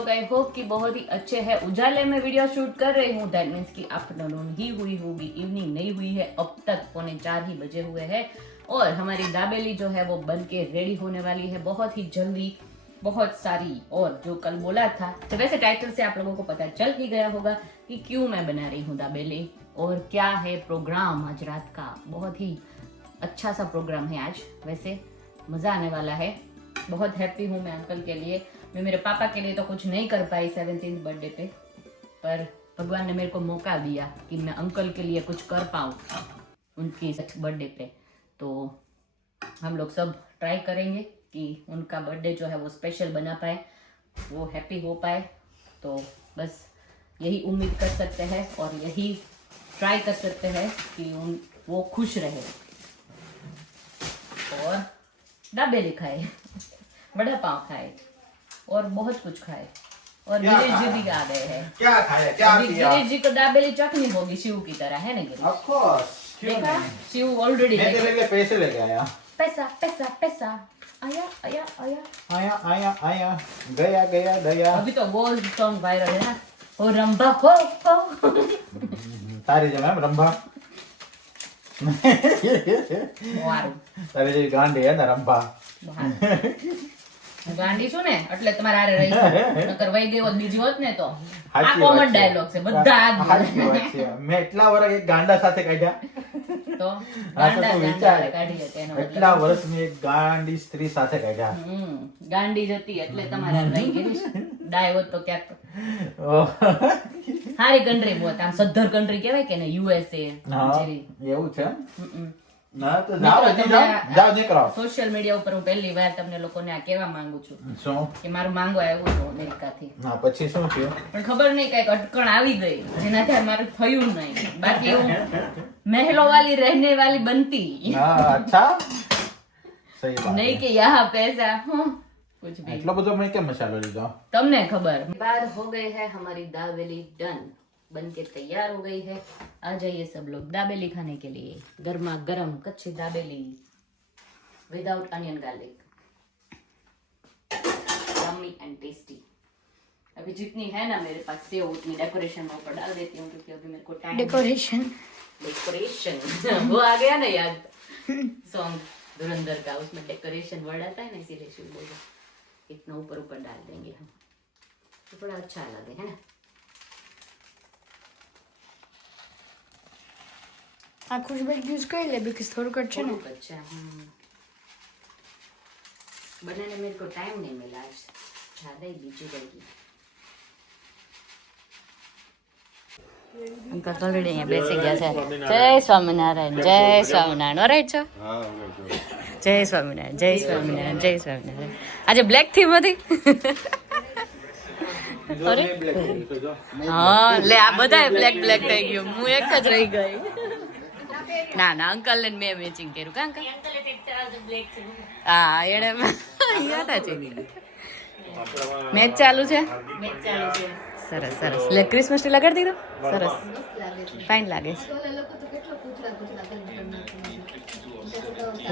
लोग I hope कि बहुत ही अच्छे हैं। उजाले में वीडियो शूट कर रही हूँ, दैट मीन्स की आफ्टरनून ही हुई होगी, इवनिंग नहीं हुई है। अब तक 3:45 ही बजे हुए हैं और हमारी दाबेली जो है वो बन के रेडी होने वाली है बहुत ही जल्दी, बहुत सारी। और जो कल बोला था, तो वैसे टाइटल से आप लोगों को पता चल ही गया होगा कि क्यों मैं बना रही हूँ दाबेली और क्या है प्रोग्राम आज रात का। बहुत ही अच्छा सा प्रोग्राम है आज, वैसे मजा आने वाला है। बहुत हैप्पी हूँ मैं अंकल के लिए। मैं मेरे पापा के लिए तो कुछ नहीं कर पाई 17th बर्थडे पे, पर भगवान ने मेरे को मौका दिया कि मैं अंकल के लिए कुछ कर पाऊँ उनकी बर्थडे पे। तो हम लोग सब ट्राई करेंगे कि उनका बर्थडे जो है वो स्पेशल बना पाए, वो हैप्पी हो पाए। तो बस यही उम्मीद कर सकते हैं और यही ट्राई कर सकते हैं कि वो खुश रहे और दाबेली खाए, बड़ा पाव खाए और बहुत कुछ खाए। और गिरीश जी भी आ गए हैं। क्या खाया, क्या पिया? गिरीश जी को दाबेली चखनी होगी शिव की तरह, है ना गिरीश? Of course, देखा, शिव ऑलरेडी मैं तेरे लिए पैसे लेके आया। पैसा पैसा पैसा आया आया आया आया आया आया, गया गया गया। अभी तो वो सॉन्ग वायरल है ना, ओ रंभा हो તારી જેમ એમ રંભા વારું તારી જેવી ગાંડી હે ને રંભા. હું ગાંડી છું ને એટલે તમારે હારે રહી છું. નકર વઈ ગઈ હોત બીજી હોત ને તો આ સાચી કોમન વાત છે. ડાયલોગ છે, બધા આ જ બોલે. સાચી વાત છે. મેં એટલા વર્ષ એક ગાંડા સાથે કાઢ્યા. તો હા, તો ગાંડા તું ગાંડા વિચાર. કાઢી હતી એનો એટલા મતલબ. વર્ષ મેં એક ગાંડી સ્ત્રી સાથે કાઢ્યા. ગાંડી જ હતી એટલે તમારે હારે રહી ગઈ. ડાય હોત તો ક્યાંક ઓહ. સારી કન્ટ્રી હોત, આમ સદ્ધર કન્ટ્રી કહેવાય કે ને, યુએસએ હા, જેવી. એવું છે એમ? હમ. ના તો જાઓ હજી જાઓ નીકળો. સોશિયલ મીડિયા ઉપર હું પહેલી વાર તમને લોકોને આ કહેવા માંગુ છું શું? કે મારું માંગો આવ્યું હતું અમેરિકાથી, ના પછી શું થયું? પણ ખબર નહીં કઈક અટકણ આવી ગઈ જેનાથી મારું થયું નહીં. બાકી હું મહેલો વાલી રહેને વાલી બનતી, હા, અચ્છા, સહી વાત નહીં है. કે યહાં પૈસા कुछ भी. એટલો બધો મેં કેમ મસાલો લીધો? તમને ખબર. बार हो गए हैं हमारी दाबेली डन, बन के तैयार हो गई है. आ जाइए सब लोग दाबेली खाने के लिए. गर्मा गर्म कच्ची dabeli without onion garlic, yummy and tasty. अभी जितनी है ना मेरे पास सेव उतनी डेकोरेशन में ऊपर डाल देती हूँ, क्योंकि अभी मेरे को टाइम डेकोरेशन वो आ गया ना याद, सॉन्ग धुरंधर का, उसमें डेकोरेशन वर्ड आता है ना, इसीलिए शुरू बोलो इतना ऊपर ऊपर डाल देंगे हम, तो थोड़ा अच्छा लगे, है ना. આ ખુશબેક યુઝ કરી લે બીકોઝ થોડું કટ છે ને. થોડુંક अच्छा. बनाने मेरे को टाइम नहीं मिला आज, ज्यादा ही बिजी रहेगी. અંકલ ઓલરેડી અહીંયા બેસી ગયા છે. જય સ્વામિનારાયણ, જય સ્વામિનારાયણ. ઓરાઈટ છો? જય સ્વામિનારાયણ, જય સ્વામિનારાયણ, જય સ્વામિનારાયણ. આજે બ્લેક થીમ હતી. અરે હા, લે આ બધા બ્લેક બ્લેક થઈ ગયું, હું એક જ રહી ગઈ. ના ના, અંકલ ને મેં મેચિંગ કર્યું. કા અંકલ? હા, એને યાદ છે. મેચ ચાલુ છે. સરસ સરસ. લે ક્રિસમસ ટ્રી લગાડી દીધો. સરસ, ફાઇન લાગે છે.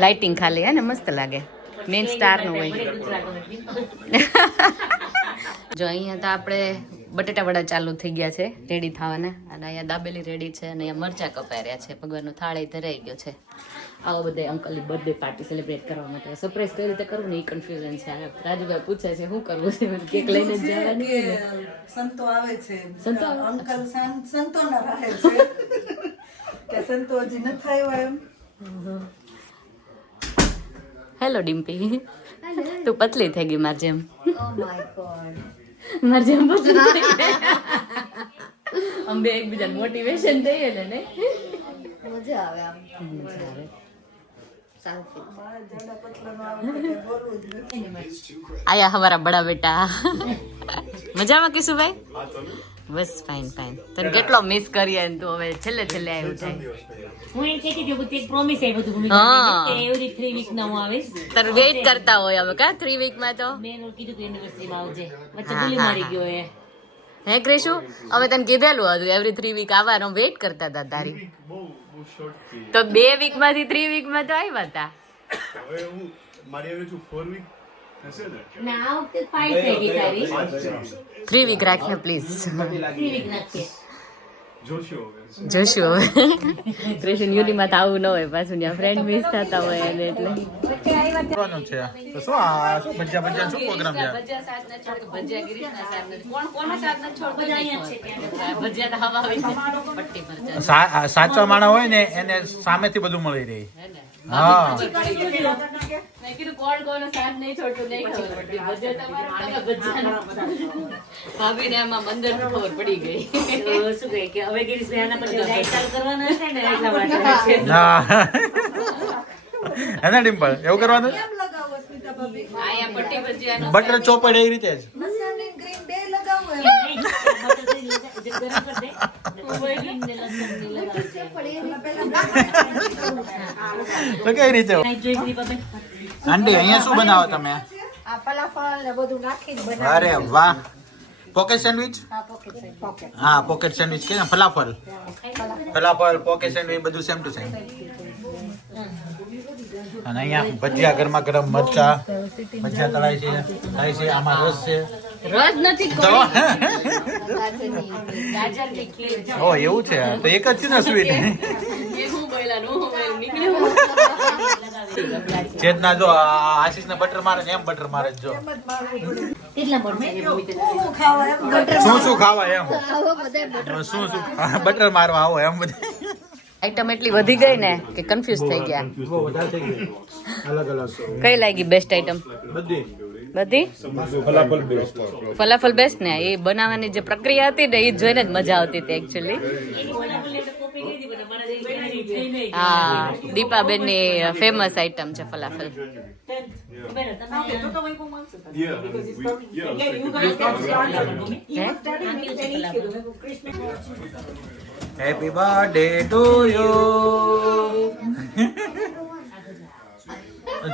લાઇટિંગ ખાલી હે ને, મસ્ત લાગે. મેઇન સ્ટાર નું હોય. જો અહીંયા તો આપણે બટેટા વડા ચાલુ થઈ ગયા છે, રેડી થવાના. અને અહીંયા દાબેલી રેડી છે અને અહીંયા મરચા કપાર્યા છે. ભગવાનનો થાળી ધરાઈ ગયો છે. આવો બધા અંકલની બર્થડે પાર્ટી સેલિબ્રેટ કરવા માટે સરપ્રાઈઝ કઈ રીતે કરવું ને એ કન્ફ્યુઝન છે. રાજુભાઈ પૂછે છે શું કરવું છે, કેક લઈને જ જવાની ને. સંતો આવે છે, સંતો આવે? અંકલ સંતોના રહે છે કે સંતો હજી નથી આવ્યા એમ. હેલો ડિમ્પી, તું પતલી થઈ ગઈ માર જેમ. માર જેમ પતલી થઈ ગઈ. અમે એકબીજાને મોટિવેશન દઈએ ને. મજા આવે આમ. મજા આવે. મારા જાડા પતલાનો આવે એટલે બોલવું જ નથી. આયા હમારા બડા બેટા. મજામાં કિશુભાઈ? બસ ફાઇન ફાઇન. તને કેટલો મિસ કરીએ ને, તું હવે છેલ્લે છેલ્લે આવ્યું છે. હું એમ કહેતી હતી બધું એક પ્રોમિસ આવી બધું હા. કે એવરી 3 વીક ના હું આવીશ. તારે વેઇટ કરતા હોય હવે કા 3 વીકમાં તો. મેં એનું કીધું હતું એનિવર્સરી માં આવજે, વચ્ચે હા, ભૂલી હા, મારી હા. ગયો એ. હે ક્રિશુ, અમે તને કીધેલું હતું એવરી 3 વીક આવવાનું, વેઇટ કરતા હતા તારી. તો 2 વીકમાંથી 3 વીકમાં તો આવ્યા હતા. હવે હું મારી હવે જો 4 વીક ના આ વખતે 5 થઈ ગઈ તારી 3 વીક રાખને પ્લીઝ 3 વીક નાખીએ જોશું હવે ક્રિશન યુનિમાં તો આવું ન હોય પાછું ત્યાં ફ્રેન્ડ મિસ થતા હોય એને એટલે કરવાનું છે તો શું આ શું ભજીયા શું પ્રોગ્રામ છે ભજીયા સાથ ન છોડ ભજીયા ગિરીશના સાથ ન કોણ કોનો સાથ ન છોડ બધા અહીંયા છે ભજીયા તો હવા આવી પટ્ટી પર સાચા માણસ હોય ને એને સામેથી બધું મળી રહે હા મેં કીધું કોણ કોનો સાથ નહીં છોડતું નહીં ખબર પડતી ભજીયા તમારા ભજીયા ભાભીને આમાં મંદર ખબર પડી ગઈ તો શું કહે કે હવે ગિરીશભાઈ આના પછી ડાયટ ચાલુ કરવાના છે ને એટલા માટે છે હા એને ડિમ્પલ એવું કરવાનું કેમ લગાવો સ્મિતા ભાભી? આયા પટ્ટી ભજીયાનો બટર ચોપડ એવી રીતે જ મસાલાની ગ્રીન બે લગાવો એમ. ગરમ કરી દે લસણ ને લગાવજે તો કઈ રીતે નાઈ જોઈ શ્રી બાબા આંટી અહીંયા શું બનાવો તમે આ ફલાફલ ને બધું નાખીને બનાવો. અરે વાહ પોકેટ સેન્ડવિચ હા, pocket size, pocket. હા પોકેટ સેન્ડવિચ કે ને ફલાફલ પોકેટ સેન્ડવિચ બધું સેમ ટુ સેમ અને અહીંયા ભજીયા ગરમા ગરમ મરચા ભજીયા તળાય છે આમાં રસ છે રસ નથી તો ગાજરની ખીર ઓ એવું છે તો એક જ છે ને સ્વીટ એ હું બોલ્યા હું નીકળ્યું ચેતના જો આશીષ ને બટર મારે ને એમ બટર મારે જ જો કેટલા પડશે ને ભૂમિ હું ખાવા એમ butter શું ખાવા એમ શું બટર મારવા આવો એમ બધું આઈટમ એટલી વધી ગઈ ને કે કન્ફ્યુઝ થઈ ગયા બહુ વધારે થઈ ગયું અલગ અલગ કઈ લાગી બેસ્ટ આઈટમ બધી બધી ફલાફલ બેસ્ટ ને એ બનાવવાની જે પ્રક્રિયા હતી ને એ જોઈને જ મજા આવતી હતી એકચ્યુઅલી કોપી કરી દીધી પણ અમારા જેવી થઈ નહીં હા દીપાબેન ની ફેમસ આઈટમ છે ફલાફલ બેન તમે હેપી બર્થડે ટુ યુ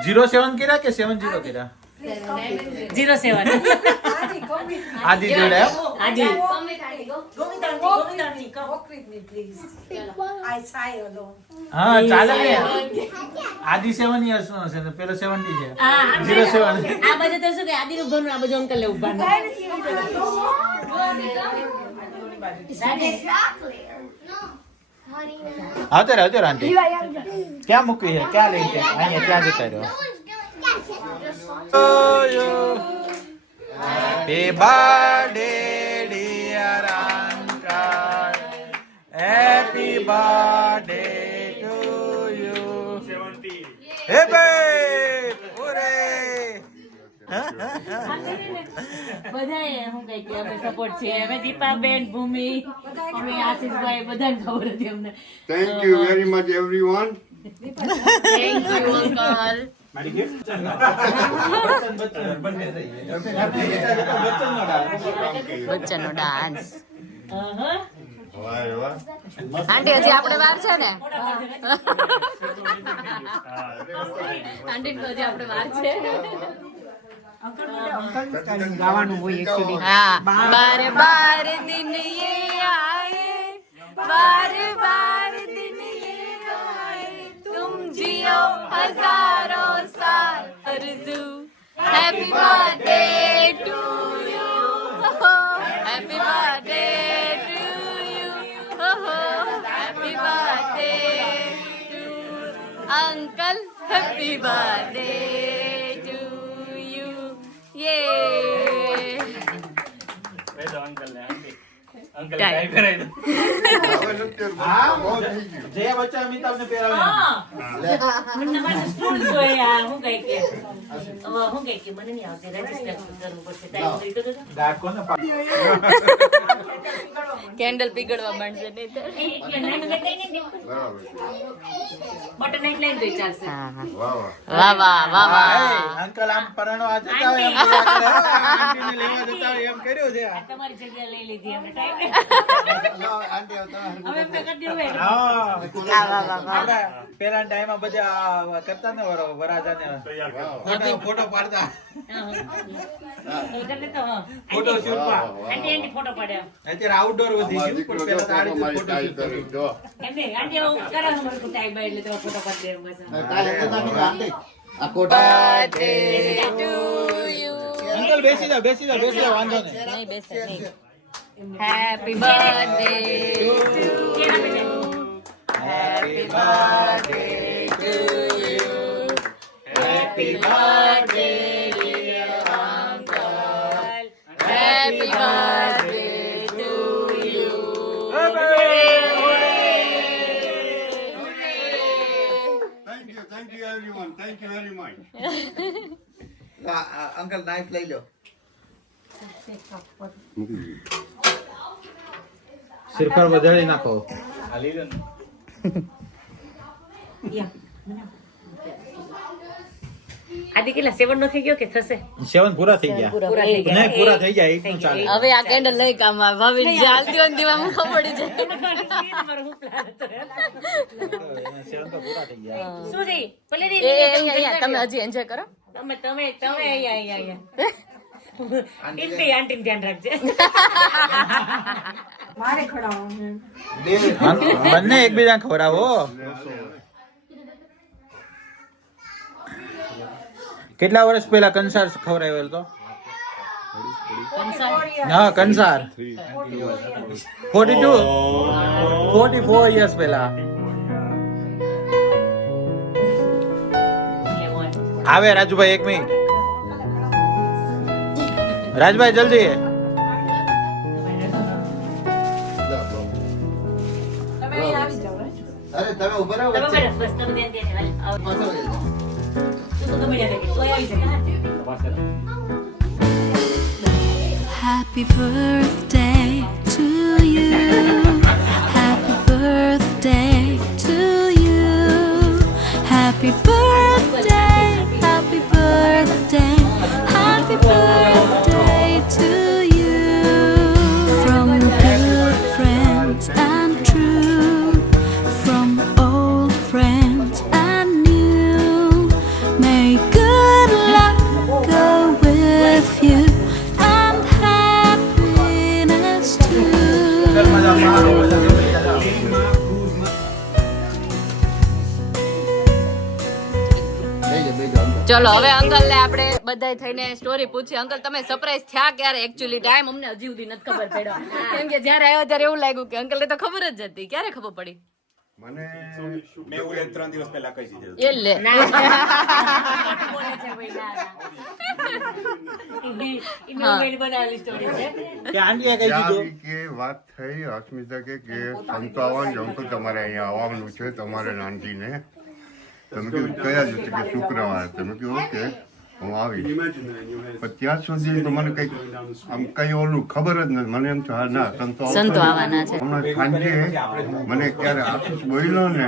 07 કર્યા કે 70 કર્યા 07 આદિ જોડે આજે પોકરીની, please. I try alone. હા ચાલે ને આદિ 7 years નો છે ને પેલો 70 છે 07 આ બાજુ તો શું કે આદિનું ઘરનું આ બાજુ અંકલ ઉભા ને આવતે આંટી ક્યાં મૂકી છે ક્યાં લઈ છે અહીંયા ત્યાં જતા રહ્યો happy birthday dear uncle happy birthday to you 70 happy ઓરે બધાએ હું કઈ કે અમે સપોર્ટ છે અમે દીપાબેન ભૂમિ અમે આશીષભાઈ બધાને ખબર હતી અમને Thank you very much, everyone. Thank you uncle બચ્ચાનો ડાન્સ વાહ, વાહ. આંટી હજી આપણે વાર છે ને આંટી હજી આપણે વાર છે हाँ बार बार दिन ये आए बार बार दिन ये आए तुम जियो हजारों साल आरज़ू happy birthday to you happy birthday to you happy birthday to uncle happy birthday to you ये જે બચ્ચા અમિતાભ ને પહેરાવે મને મારે સ્કૂલ જોઈએ આ હું કઈ કે હું કઈ કે મને નહીં આવશે રજીસ્ટર કરવું પડશે ટાઈમ થઈ ગયો તો ડાકો ને કેન્ડલ પીગળવા માંડશે નહીં તો બટન એટલે તો ચાલશે વાહ, વાહ. વાહ વાહ વાહ વાહ અંકલ આમ પરણવા જતા હોય એમ આંટીને લેવા જતા હોય એમ કર્યું છે તમારી જગ્યા લઈ લીધી અમે ટાઈમ આંટી આવતા. હવે મેં કરી દીધું હા આપણે પેલા ટાઈમમાં બધા કરતા ને વરાજાને ફોટો પાડતા કરી તો ફોટો શૂટમાં આંટી આંટી ફોટો પાડ્યા અત્યારે આઉટડોર વધી મારો ગયું દીકરો પણ જો પેલા તો આ રીતે મારી ફોટો style શૂટ કરી જો. એમને આંટી હું કરે અમારું ટાઈમ એટલે તો ફોટો પાડી દેવું બસ કાલે તો નાની આંટી. આ કોટ birthday to અંકલ બેસી જાઓ વાંધો નહીં. નહીં બેસે નહીં. Happy birthday to you. Happy birthday to you. Happy birthday dear uncle. Happy birthday to you. Thank you everyone. Thank you very much. Uncle knife લઈ લો. શ્રીફળ વધારી નાખો. આદિ કેટલા 7 નો થઈ ગયો કે થશે? 7 પૂરા થઈ ગયા. પૂરા થઈ ગયા. નહીં પૂરા થઈ જાય એટલું ચાલે. હવે આ કેન્ડલ લઈ કામ આવે. ભાભી ચાલતી હોય ને દીવામાં ખબર પડી જાય. તમારો શું plan હતો? 7 તો પૂરા થઈ ગયા. શું થઈ? ભલે રે, અહીંયા તમે હજી એન્જોય કરો. તમે અહીંયા. ઇન્ટી આંટી ધ્યાન રાખજે. મારે ખવડાવવાનું બંને એકબીજા ખવડાવો. કેટલા વર્ષ પહેલા કંસાર ખવડાવેલ તો? હા કંસાર 44 years પહેલા. આવે રાજુભાઈ 1 મિનિટ. રાજભાઈ જલ્દી. અરે તમે ઉભા રહો તમે વચ્ચે. બસ તમે ધ્યાન આવો. પાછળ વહી જાઓ. તું તો મજા કરી. કોઈ આવી શકે. Happy birthday to you. Happy birthday to you. Happy birthday. Happy birthday. Happy birthday to you. From good friends and true. From old friends and new. May good luck go with you. And happiness too. બેસી જાઓ uncle. ચલો હવે uncle ને આપણે બધાય થઈને story પૂછી. Uncle તમે સરપ્રાઈઝ થયા ક્યારે? એકચ્યુઅલી ટાઈમ અમને હજી સુધી નથી ખબર પડ્યો. કેમ કે જ્યારે આવ્યો ત્યારે એવું લાગ્યું કે અંકલ ને તો ખબર જ હતી. ક્યારે ખબર પડી? મને એ લે બનાવેલી સ્ટોરી છે. કે આંટીએ કહી દીધું. કે વાત થઈ અસ્મિતા કે સંતો આવવાનું અંકલ તમારે અહીંયા આવવાનું છે તમારે નાનજીને. તમે કીધું કયા દિવસે? કે શુક્રવારે. તમે કીધું ઓકે હું આવીશ. પણ ત્યાં સુધી તો મને કઈ આમ કઈ ઓલું ખબર જ નથી. મને એમ થયું હા ના સંતો સંતો આવવાના છે. હમણાં સાંજે મને ક્યારે આશીષ બોલ્યો ને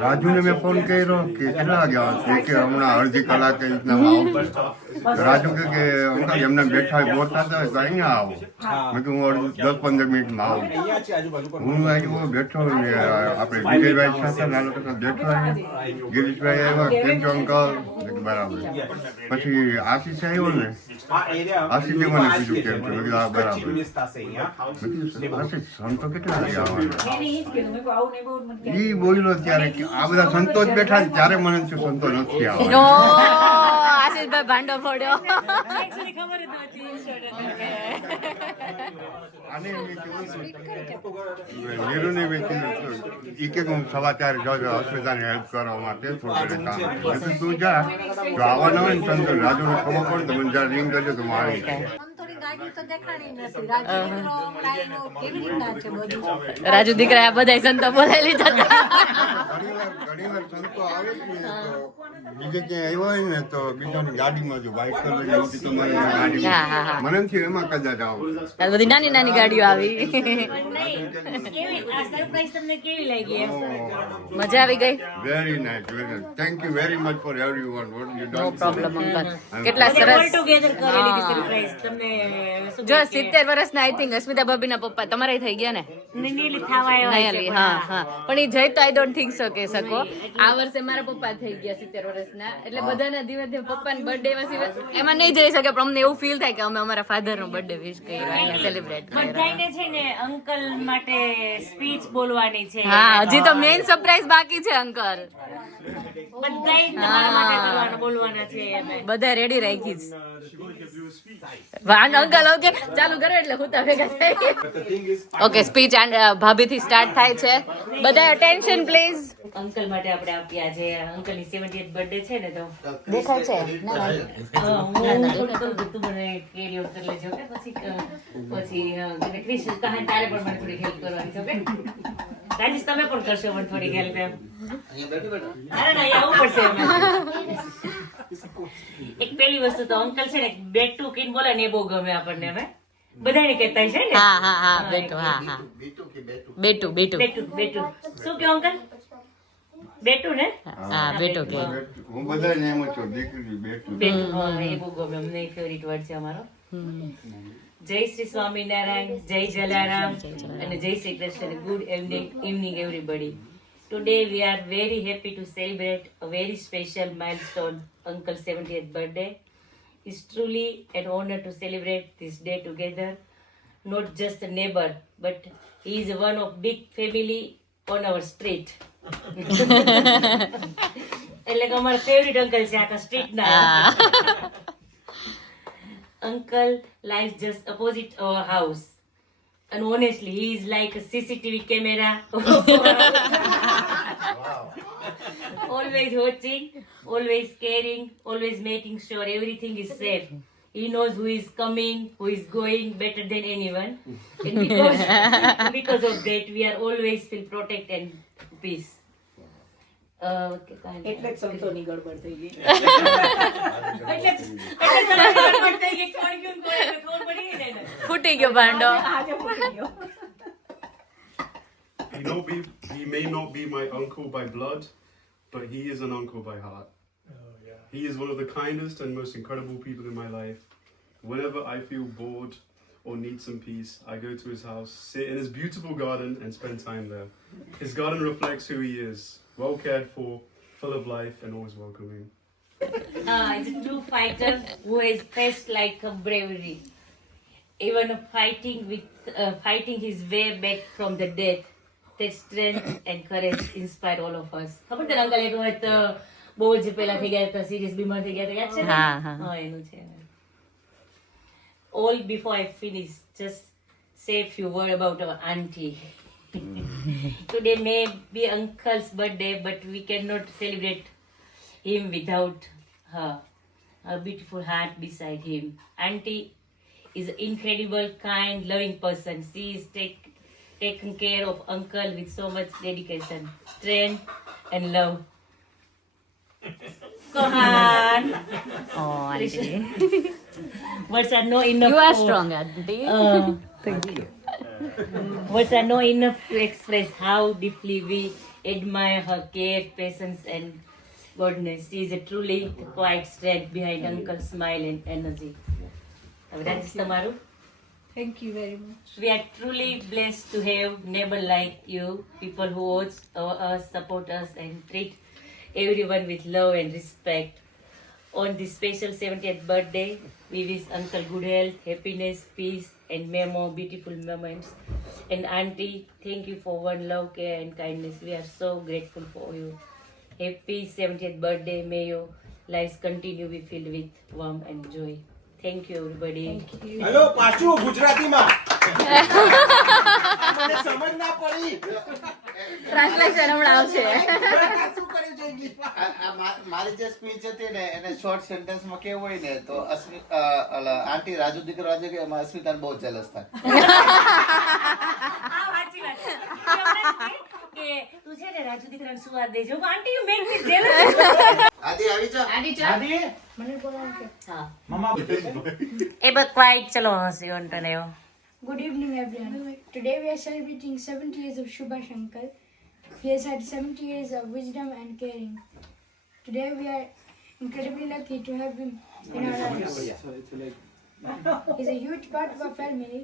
રાજુને મેં ફોન કર્યો કે કેટલા વાગે આવશે? કે હમણાં અડધી કલાક એ રીતના આવું. રાજુ કે અંકલ એમને બેઠા હોય બહુ થતા હોય તો અહીંયા આવો. મેં કહ્યું હું 10-15 મિનિટમાં આવું. હું આવ્યો બેઠો ને આપણે વિજયભાઈ સાથે નાનો બેઠો ગિરીશભાઈ આવ્યા કેમ છો અંકલ? બરાબર. પછી આશીષ આવ્યો ને આશીષે મને કીધું કેમ છો? બરાબર. આશીષ સંતો કેટલા વાગે આવવાના? ઈ બોલ્યો ત્યારે કે આ બધા સંતો જ બેઠા છે ત્યારે મને થયું સંતો નથી આવવાના. આશીષભાઈ ભાંડો ફોડ્યો. આને મેં કીધું નીરુને મેં કીધું ઈ કે હું સવા 4 જાઉં અસ્મિતાને હેલ્પ કરવા માટે થોડું કામ. મેં કીધું તું જા તો આવવાના હોય ને સંતો રાજુને ખબર પડે તો મને જ્યાં રિંગ કરજો તો હું આવી જાય. રાજુ દીકરા બધા સંતો બોલાવી લીધા હતા. ઘણીવાર સંતો આવે જ ને તો બીજે ક્યાંય આવ્યો હોય ને તો બીજાની ગાડીમાં જો વ્હાઈટ કલર આવતી તો મારી ગાડી મને એમ થયું એમાં કદાચ આવું. આ બધી નાની નાની ગાડીઓ આવી. કેવી આ સરપ્રાઈઝ તમને કેવી લાગી એમ? મજા આવી ગઈ. Very nice. Thank you very much for everyone what you know done. Problem uncle. કેટલા ઓલ સરસ. ટુગેધર કરેલી હતી સરપ્રાઈઝ તમને. શું જો કહે કે 70 વર્ષના આઈ થિંક અસ્મિતા ભાભીના પપ્પા તમારા થઈ ગયા ને? નીલી થવા આવ્યા છે નયલી, પણ હા હા. પણ ઈ જઈ તો આઈ ડોન્ટ થિંક સો કે શકો. આ વર્ષે મારા પપ્પા થઈ ગયા 70 વર્ષના. એટલે બધાના ધીમે ધીમે પપ્પાના બર્થડે એમાં નહીં જઈ શકે પણ અમને એવું ફીલ થાય કે અમે અમારા ફાધર નો બર્થડે વિશ કર્યો, અહીંયા સેલિબ્રેટ કર્યો. બધાને છે ને અંકલ માટે સ્પીચ બોલવાની છે. હા હજી તો મેઇન સરપ્રાઈઝ બાકી છે અંકલ. બધાય તમારા માટે કરવાના બોલવાના છે અમે. બધા રેડી રાખી છે. અંકલ ઓકે ચાલુ કરો એટલે હું ભેગા થઈ. ઓકે સ્પીચ ભાભી થી સ્ટાર્ટ થાય છે. બધા અટેન્શન પ્લીઝ. અંકલ માટે આપણે આપ્યા છે. અંકલ ની 70th બર્થડે છે ને તો દેખાય છે હું થોડું કહું કે તું મને કેરી ઓન કરી લેજો કે પછી ક્રિશ કહાની તારે પણ મને થોડી હેલ્પ કરવાની છે. ઓકે રાજેશ તમે પણ કરશો મને થોડી હેલ્પ એમ. અહીંયા બેઠો બેઠો અરે ના અહીંયા આવવું પડશે અમે. એક પેલી વસ્તુ તો અંકલ છે ને બેટુ કીન બોલે ને એ બહુ ગમે આપણને. અમે બધાને કહેતા છે ને હા હા હા બેટુ હા હા બીટું કે બેટું બેટુ બેટુ બેટુ બેટુ શું કહો અંકલ? બેટુ ને હા બેટુ કે હું બધાને એમ જ છું દીકરી બેટું બેટુ હા એ બહુ ગમે અમને. ફેવરિટ વર્ડ છે અમારો. જય શ્રી સ્વામિનારાયણ, જય જલારામ અને જય Shri Krishna. Good evening everybody. Today we are very happy to celebrate a very special milestone, Uncle's 70th birthday. It's truly an honor to celebrate this day together. Not just a neighbor, but he is one of big family on our street. એટલે કે અમારા favourite uncle છે આખા street ના. Uncle lives just opposite our house. And honestly, he is like a CCTV camera. Always watching, always caring, always making sure everything is safe. He knows who is coming, who is going better than anyone. And because of that, we are always feel protect and peace. એટલે જ સંતોની ગડબડ થઈ ગઈ. એટલે સંતોની ગડબડ થઈ ગઈ. કોણ ગયું કોણ ખબર પડી ગઈ ને. ફૂટી ગયો ભાંડો. આજે ફૂટી ગયો. He may not be my uncle by blood, but he is an uncle by heart. He is one of the kindest and most incredible people in my life. Whenever I feel bored or need some peace, I go to his house, sit in his beautiful garden and spend time there. His garden reflects who he is, well cared for, full of life and always welcoming. He's a true fighter who has faced like a bravery. Even fighting his way back from the death. That strength and courage inspire all of us. ખબર છે uncle એક વખત બહુ જ પહેલા થઈ ગયા હતા, સિરિયસ બીમાર થઈ ગયા હતા, યાદ છે ને? હા એનું છે. All before I finish, just say a few words about our auntie. Today may be uncle's birthday, but we cannot celebrate him without her. A beautiful heart beside him. Auntie is an incredible, kind, loving person. She is taken care of uncle with so much dedication, strength and love. Kohan. Oh, auntie. Words are not enough. You are for- strong, auntie. Thank you. Words are not enough to express how deeply we admire her care, patience, and goodness. She is a truly quiet strength behind Uncle's smile and energy. That's Tamaru. Thank you very much. We are truly blessed to have neighbor like you, people who watch us, support us, and treat everyone with love and respect. On this special 70th birthday, we wish Uncle good health, happiness, peace, and many more beautiful moments. And Auntie, thank you for one love, care, and kindness. We are so grateful for you. Happy 70th birthday. May your lives continue to be filled with warmth and joy. Thank you, everybody. Hello પાછું ગુજરાતીમાં મને સમજ ના પડી translation હમણાં આવશે. શું કરે છે ઇંગ્લિશમાં મારી જે સ્પીચ હતી ને એને શોર્ટ સેન્ટેન્સમાં કેવું હોય ને તો આંટી રાજુ દીકરો રાજુ કે એમાં અસ્મિતાને બહુ જેલસ થાય. સાચી વાત છે. કે તું છે ને રાજુ દીકરાને સુવાદ દેજો. આંટી યુ મેક મી જેલસ. આદિ આવી જા આદિ ચા. હા મમ્મા એ બસ ક્વાઇટ ચલો હસી ઓન તો નેવો. Good evening, everyone. Today we are celebrating 70 years of Subhash Uncle. He has had 70 years of wisdom and caring. Today we are incredibly lucky to have him in our lives. He's a huge part of our family,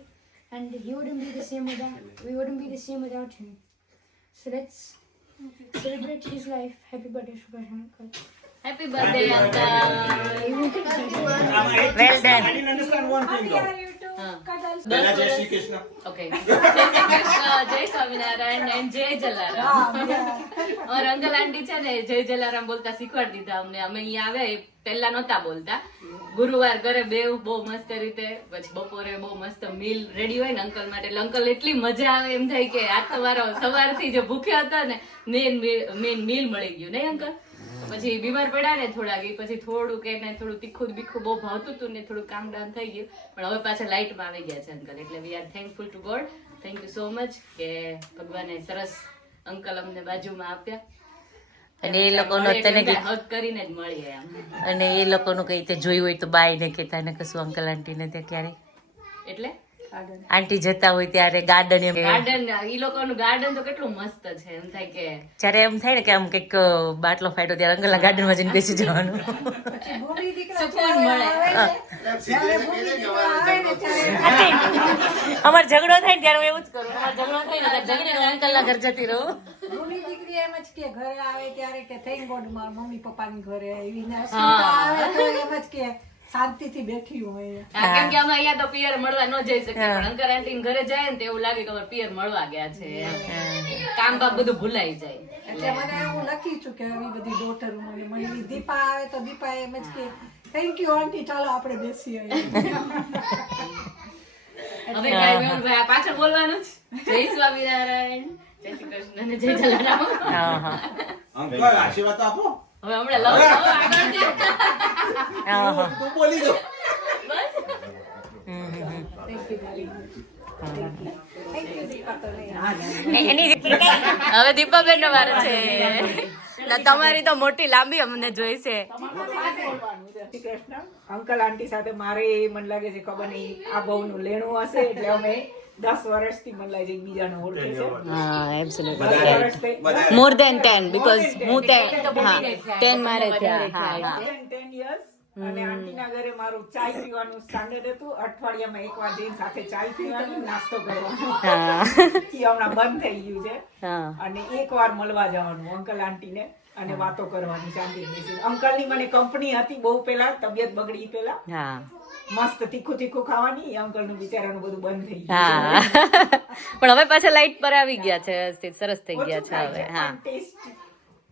and we wouldn't be the same without him. So let's celebrate his life. Happy birthday, Subhash Uncle. Happy birthday, uncle. Well done. I didn't understand one thing though. પહેલા જય Shri Krishna. Okay, જય શ્રી કૃષ્ણ, જય Swaminarayan and જય જલારામ. और uncle aunty છે ને જય જલારામ બોલતા શીખવાડી દીધા અમને. અમે અહીંયા આવે એ પહેલા નહોતા બોલતા. ગુરુવાર ઘરે બેવ બહુ મસ્ત રીતે, પછી બપોરે બહુ મસ્ત મીલ રેડી હોય ને અંકલ માટે, એટલે અંકલ એટલી મજા આવે એમ થાય કે આ તમારો સવારથી જે ભૂખ્યા હતા ને મેન મીલ મળી ગયું નહીં અંકલ. પછી બીમાર પડ્યા ને થોડાક, પછી થોડુંક એને થોડું તીખું બીખું બહુ ભાવતું હતું ને થોડું કામ ડાઉન થઈ ગયું, પણ હવે પાછા લાઇટમાં આવી ગયા છે અંકલ. એટલે we are thankful two God. Thank you so much કે ભગવાને સરસ અંકલ અમને બાજુમાં આપ્યા. અને એ લોકોનો તને હક કરીને જ મળીએ આમ. અને એ લોકોનું કઈ રીતે જોયું હોય તો બાય ને કહેતા ને કશું અંકલ આંટી ને ત્યાં ક્યારે એટલે આંટી જતા હોય ત્યારે ગાર્ડન એમ ગાર્ડન, ઈ લોકોનું ગાર્ડન તો કેટલું મસ્ત છે. એમ થાય કે જ્યારે એમ થાય ને કે આમ કઈક બાટલો ફાટ્યો ત્યારે અંકલ ગાર્ડન માં જઈને બેસી જવાનું. સુકૂન મળે. અમાર ઝઘડો થાય ને ત્યારે હું એવું જ કરું. અમાર ઝઘડો થાય ને ઝઘડીને અંકલ ના ઘર જતી રહું. રૂની દીકરી એમ જ કે ઘરે આવે ત્યારે કે થેન્ક ગોડ મારા મમ્મી પપ્પાની ઘરે આવી ને આવે તો એમ જ કે શાંતિથી બેઠી હોય. કેમ કે અમે અહીંયા તો પિયર મળવા ન જઈ શકીએ, પણ અંકલ આંટી ઘરે જાય ને તો એવું લાગે કે અમારે પિયર મળવા ગયા છે. કામ બાપ બધું ભૂલાઈ જાય. એટલે મને હું લખી છું કે આવી બધી ડોટર મને મળી. દીપા આવે તો દીપા એમ જ કે થેન્ક યુ આંટી, ચાલો આપણે બેસીએ. હવે કાંઈ મેહુલભાઈ આ પાછળ બોલવાનું જ. જય સ્વામિનારાયણ, જય શ્રી કૃષ્ણ અને જય જલારામ. અંકલ આશીર્વાદ તો આપો. હવે હમણાં લવ આગળ છે. તું બોલી દો. હવે દીપાબેન નો વારો છે. તમારી તો મોટી લાંબી અમને જોઈ છે. કૃષ્ણ અંકલ આંટી સાથે મારે મને લાગે છે ખબર નહીં આ બહુ નું લેણું હશે, એટલે અમે 10 વર્ષથી મને લાગે છે એકબીજાને ઓળખે છે. હા, એબ્સોલ્યુટલી. મોર ધેન 10 બીકોઝ હું 10 મારે થયા. હા, 10 years. અને આંટીના ઘરે મારું ચાય પીવાનું સ્ટાન્ડર્ડ હતું. અઠવાડિયામાં એકવાર જઈને સાથે ચાય પીવાનું, નાસ્તો કરવાનો. એ હમણાં બંધ થઈ ગયું છે. અને એકવાર મળવા જવાનું અંકલ આંટીને અને વાતો કરવાની શાંતિ બેસીને. અંકલની મને કંપની હતી બહુ પેલા, તબિયત બગડી પેલા. મસ્ત તીખું તીખું ખાવાની. અંકલ નું બિચારાનું બધું બંધ થઈ ગયું. પણ હવે પાછા લાઈટ પર આવી ગયા છે, સરસ થઈ ગયા છે હવે. હા,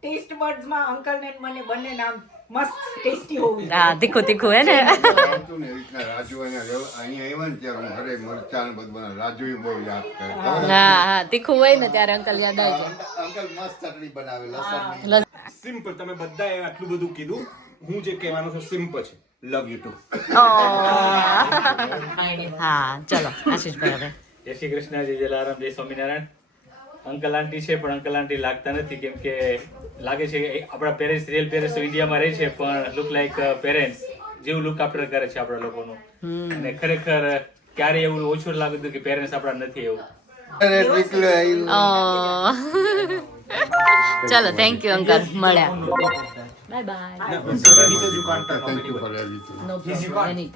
ટેસ્ટ બડ્સ માં અંકલ ને મને બંને નામ મસ્ત ટેસ્ટી હોવું. હા, તીખું તીખું હે ને. આવતું ને એ રીતના રાજુ અહીંયા આવ્યા ને ત્યારે હું ઘરે મરચાં ને બધું બનાવું. રાજુ બહુ યાદ કરે. હા હા, તીખું હોય ને ત્યારે અંકલ યાદ આવી જાય. અંકલ મસ્ત ચટણી બનાવે લસણની. સિમ્પલ. તમે બધાએ આટલું બધું કીધું. હું જે કહેવાનું છું સિમ્પલ છે. Love you too. હા, ચલો આશીષભાઈ હવે. જય શ્રી કૃષ્ણ, જય જલારામ, જય સ્વામિનારાયણ. અંકલ આંટી છે પણ અંકલ આંટી લાગતા નથી, કેમ કે લાગે છે કે આપણા પેરેન્ટ્સ રિયલ પેરેન્ટ્સ ઇન્ડિયામાં રહે છે પણ લુક લાઈક પેરેન્ટ્સ જેવું લુક આફ્ટર કરે છે આપણા લોકોનું. અને ખરેખર ક્યારે એવું ઓછું લાગતું કે પેરેન્ટ્સ આપણા નથી એવું. ચલો, થેન્ક યુ અંકલ, મળ્યા. Bye bye. Thank you for everything. No problem.